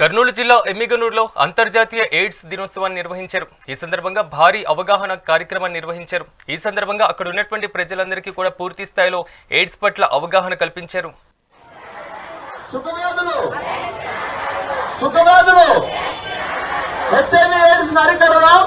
కర్నూలు జిల్లా ఎమ్మిగనూరులో అంతర్జాతీయ ఎయిడ్స్ దినోత్సవాన్ని నిర్వహించారు. ఈ సందర్భంగా భారీ అవగాహన కార్యక్రమాన్ని నిర్వహించారు. ఈ సందర్భంగా అక్కడ ఉన్నటువంటి ప్రజలందరికీ కూడా పూర్తి స్థాయిలో ఎయిడ్స్ పట్ల అవగాహన కల్పించారు. సుఖవ్యాధులు హెచ్ఐవి ఎయిడ్స్ అరికడదాం.